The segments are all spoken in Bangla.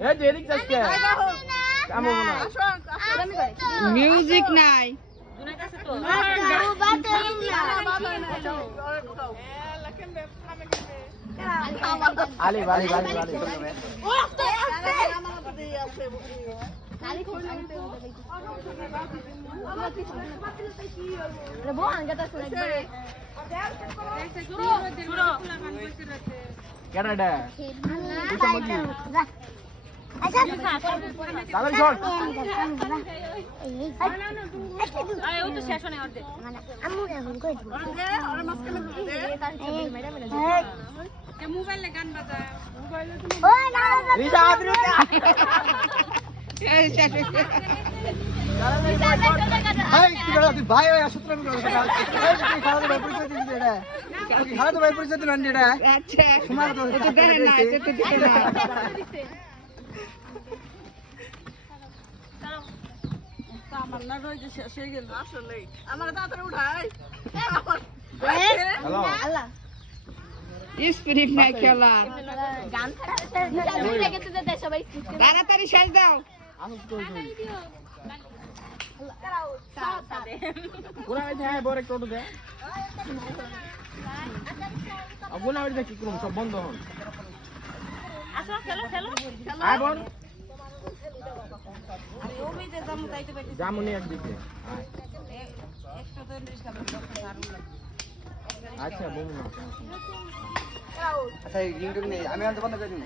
এই যে এদিক যাচ্ছে কামো না মিউজিক নাই আলি বালি কেডাডা সালাম শট আরে ওই তো শেষ হনে অর্ধেক আম্মু এখন কই দিব ওর মাঝখানে কে মোবাইলে গান বাজায় মোবাইলে ওই না রিজা আদ্রিতা এই শেষ এই তুই ভাই ওই সূত্র আমি কথা এই তুই খাওয়া ভাই পরিচয় দিবি এটা খাওয়া ভাই পরিচয় দিন এটা আচ্ছা তোমার তো এটা দেন না এটা তো দিতে না আমার না রই যে শেষ হয়ে গেল আসলে আমার দাঁতরে উঠাই হ্যালো আল্লাহ স্পিরিট নাই খেলা গান থাকতে দুইটা গেছে যে সবাই তাড়াতাড়ি শেষ দাও পুরা এই হ্যাঁ বড় একটু দে আগুনা ওই দেখি কোন সব বন্ধ হন আসো খেলো আয় বল আরে ও মেয়ে যে জামু তাইতে পাইতে জামুনি একদিকে 130 টাকা আচ্ছা বলুন আচ্ছা রিংটোন নেই আমি আনতে বন্ধ করে দিই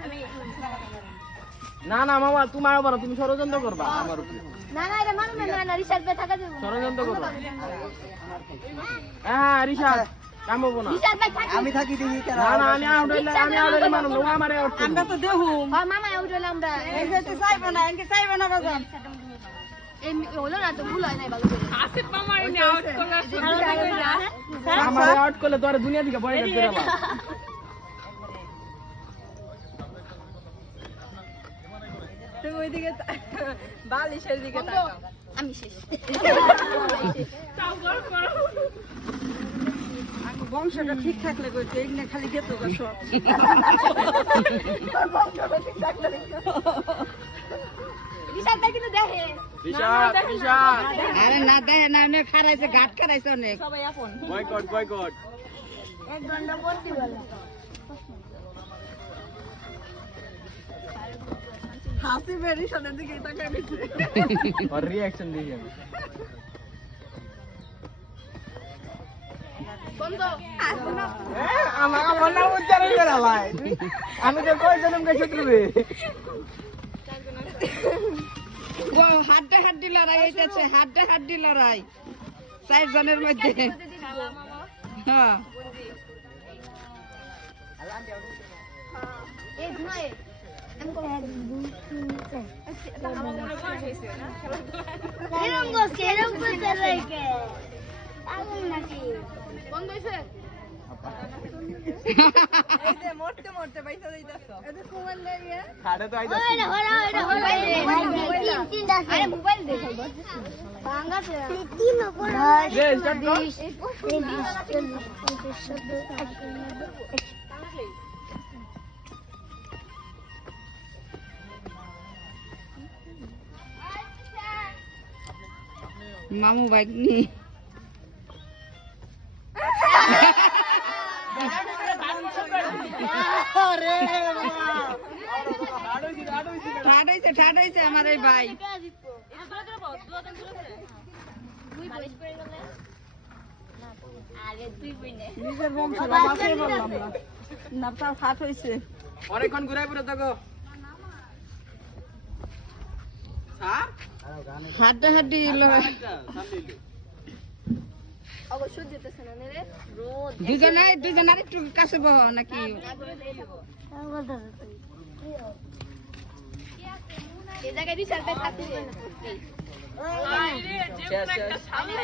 না না মামা তোমার আবার তুমি ষড়যন্ত্র করবা আমার উপরে না না এটা মানুষ না রিসার্চ পে থাকা যাবে ষড়যন্ত্র করবা হ্যাঁ রিশাদ কামবো না রিসার্চ ভাই থাকি আমি থাকি দিই না না আমি আউট মানুষ ও আমারে আউট আমরা তো দেহু হয় মামা আউট হলো আমরা এই যে চাইবো না এনকে চাইবো না বাজান এই হলো না তো ভুল হয় নাই ভালো করে আসিফ মামা এনে আউট করলা আমারে আউট করলে তোরে দুনিয়া থেকে বয় করে দেবা তুমি ওইদিকে বালিশের দিকে তাকাও আমি শেষ বংশটা ঠিক থাকলে কইতে এখানে খালি গেত সব রিসার্চ ভাই কিন্তু দেখে রিশাদ আরে না দেখে না অনেক খারাইছে ঘাট খারাইছে অনেক সবাই আপন বয়কট এক ঘন্টা পড়তে বলে হাসি বেরি সাদের দিকে তাকাই নিছে और रिएक्शन दीजिए বন্ধ আসো না আমার নাম উচ্চারণ করা ভাই আমি তো কই জন্ম গেছি তুমি ও হাড্ডা হাড্ডি লড়াই হইতেছে হাড্ডা হাড্ডি লড়াই 4 জনের মধ্যে হ্যাঁ এই ঘুমায় আমি কোন এরকম বসকে এরকম করতে লাগে পাগল নাকি বন্ধ হইছে এই যে মরতে মরতে পয়সা দিতেছো এই যে মোবাইল লাগিয়ে খাড়ে তো আইতা ওইটা হরা তিনটা আরে মোবাইল দেখো বাংলা তিন উপর রে স্টার্ট কর মামু বাইক নি ঠাডাইছে আমার এই ভাই নিজের বংশটা বাঁচিয়ে বললাম না না তার ফাট হইছে অনেকক্ষণ ঘুরাই পড়ে থাকো স্যার হাড্ডা হাড্ডি লড়াই অবশ্যই দিতেছ না রে রোদ দুজন আর একটু কাছে বহ নাকি এই জায়গায় রিসার্চ ভাই থাকতে আরে যে একটা সামনে